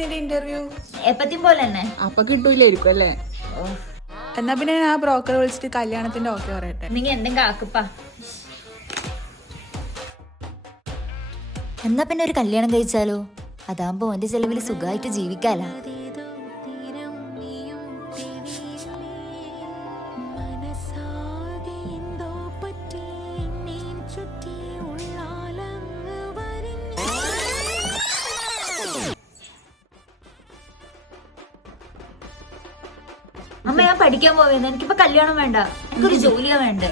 നിന്റെ ഇന്റർവ്യൂ? എപ്പത്തിയും പോലെ തന്നെ. അപ്പൊ കിട്ടൂലായിരിക്കും അല്ലേ? എന്നാ പിന്നെ ഞാൻ ആ ബ്രോക്കറെ വിളിച്ചിട്ട് കല്യാണത്തിന്റെ ഓക്കെ പറയട്ടെ. നിങ്ങൾ എന്തെങ്കിലും ആക്കുപ്പാ. എന്നാ പിന്നെ ഒരു കല്യാണം കഴിച്ചാലോ? അതാകുമ്പോ ഓന്റെ ചെലവിൽ സുഖമായിട്ട് ജീവിക്കാല. അമ്മ ഞാൻ പഠിക്കാൻ പോവുന്നത്, എനിക്കിപ്പോ കല്യാണം വേണ്ട, എനിക്കൊരു ജോലിയാ വേണ്ടേ.